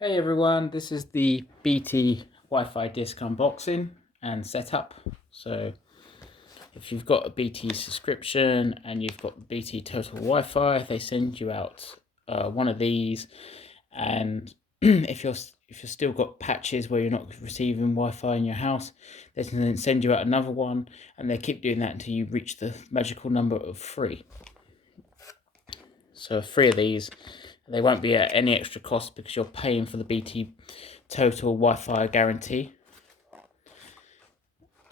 Hey everyone, this is the BT Wi-Fi disc unboxing and setup. So if you've got a BT subscription and you've got BT Total Wi-Fi, they send you out one of these. And if you're still got patches where you're not receiving Wi-Fi in your house, they then send you out another one, and they keep doing that until you reach the magical number of 3. So 3 of these. They won't be at any extra cost because you're paying for the BT Total Wi-Fi guarantee.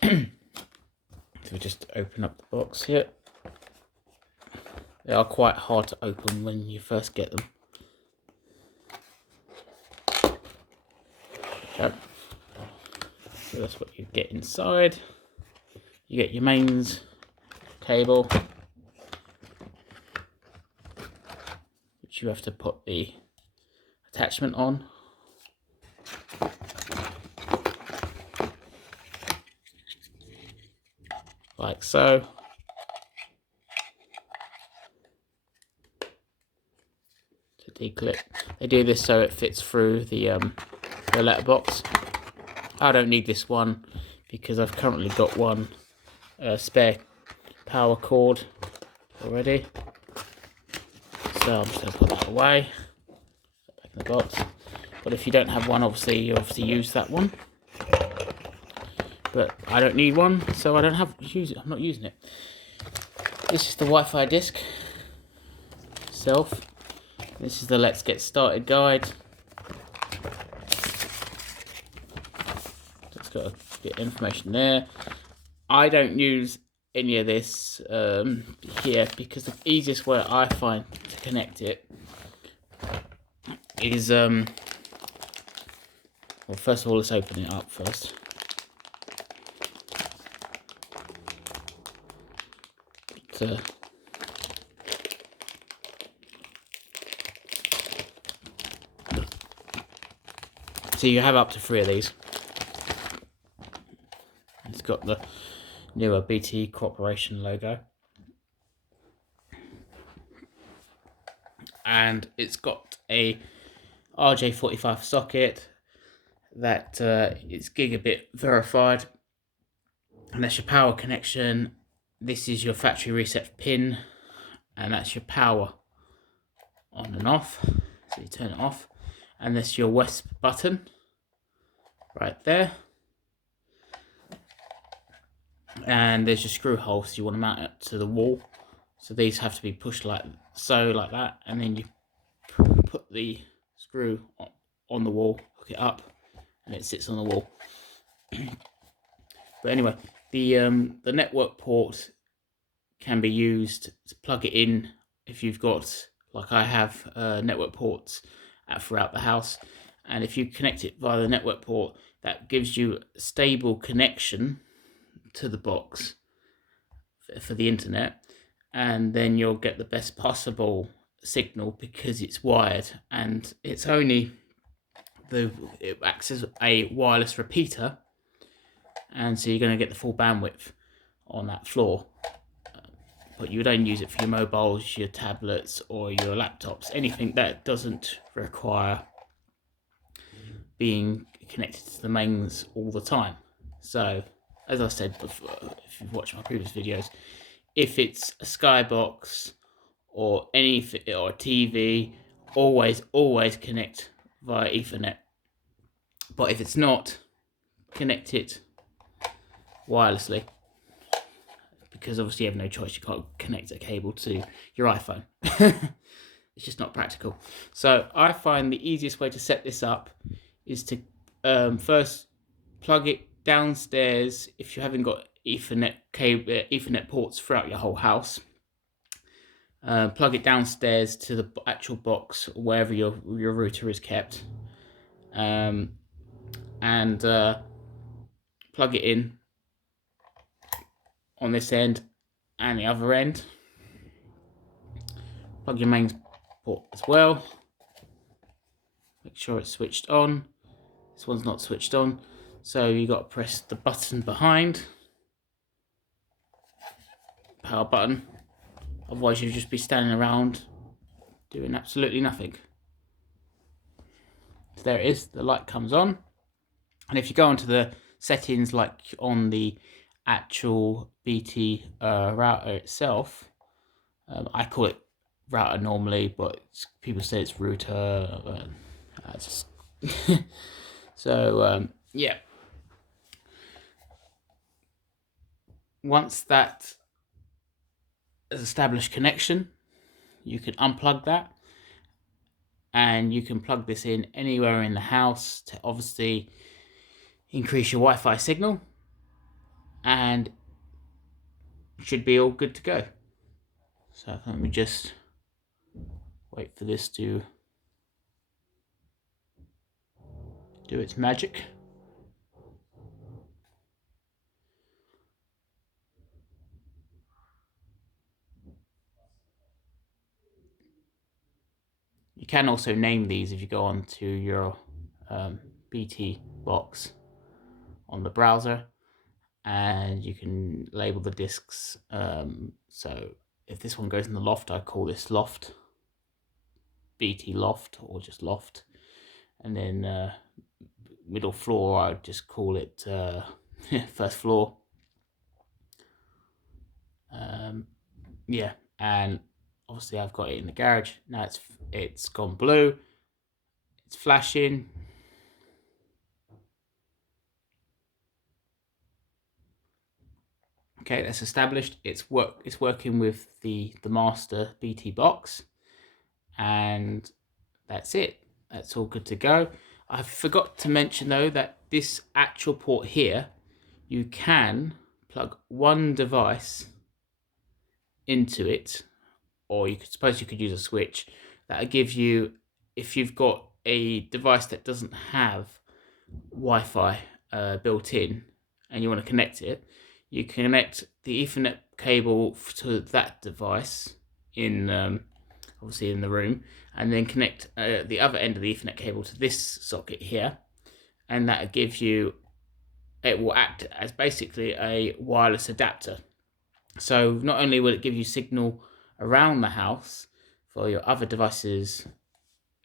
So we just open up the box here. They are quite hard to open when you first get them. Okay. So that's what you get inside. You get your mains cable, which you have to put the attachment on. Like so. To declip. They do this so it fits through the letterbox. I don't need this one because I've currently got one spare power cord already. So I'm just going to put that away, back in the box. But if you don't have one, obviously you use that one. But I don't need one, so I don't have to use it. I'm not using it. This is the Wi-Fi disc itself. This is the Let's Get Started guide. It's got a bit of information there. I don't use any of this here because the easiest way I find to connect it is well, first of all, let's open it up first. So you have up to 3 of these. It's got the newer BT Corporation logo. And it's got a RJ45 socket that is gigabit verified. And that's your power connection. This is your factory reset pin, and that's your power on and off. So you turn it off, and that's your WESP button right there. And there's your screw holes, so you want to mount it to the wall. So these have to be pushed like so, like that, and then you put the screw on the wall, hook it up, and it sits on the wall. But anyway, the network port can be used to plug it in if you've got, like I have, network ports throughout the house. And if you connect it via the network port, that gives you a stable connection to the box for the internet, and then you'll get the best possible signal because it's wired, and it's only it acts as a wireless repeater, and so you're going to get the full bandwidth on that floor. But you don't use it for your mobiles, your tablets, or your laptops, anything that doesn't require being connected to the mains all the time. So, as I said before, if you've watched my previous videos, if it's a skybox or a TV, always connect via Ethernet. But if it's not, connect it wirelessly, because obviously you have no choice. You can't connect a cable to your iPhone. It's just not practical. So I find the easiest way to set this up is to first plug it downstairs if you haven't got Ethernet ports throughout your whole house. Plug it downstairs to the actual box, wherever your router is kept, and plug it in on this end and the other end. Plug your mains port as well. Make sure it's switched on. This one's not switched on, so you got to press the button behind, power button. Otherwise you'll just be standing around doing absolutely nothing. So there it is, the light comes on. And if you go onto the settings, like on the actual BT router itself, I call it router normally, but people say it's router. Just so yeah. Once that has established connection, you can unplug that, and you can plug this in anywhere in the house to obviously increase your Wi-Fi signal, and should be all good to go. So let me just wait for this to do its magic. You can also name these if you go onto your BT box on the browser, and you can label the discs. So if this one goes in the loft, I call this loft, BT loft, or just loft. And then middle floor, I would just call it first floor. Yeah, and obviously I've got it in the garage. Now it's gone blue. It's flashing. Okay, that's established. It's working with the master BT box, and that's it. That's all good to go. I forgot to mention though that this actual port here, you can plug one device into it, or you could use a switch. That'll give you, if you've got a device that doesn't have Wi-Fi built in and you want to connect it, you can connect the Ethernet cable to that device in obviously in the room, and then connect the other end of the Ethernet cable to this socket here, and that gives you, it will act as basically a wireless adapter. So not only will it give you signal around the house for your other devices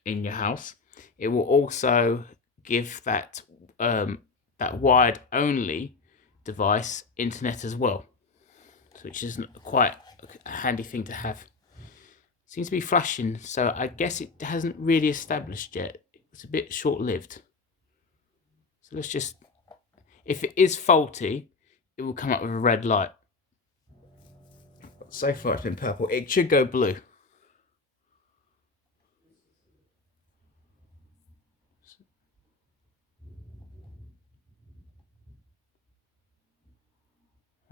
in your house, it will also give that that wired only device internet as well, which is quite a handy thing to have. Seems to be flashing, so I guess it hasn't really established yet. It's a bit short-lived. So let's just, if it is faulty, it will come up with a red light. But so far it's been purple. It should go blue.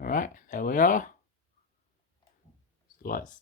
All right, there we are. The light's